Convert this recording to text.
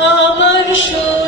আমার শরীর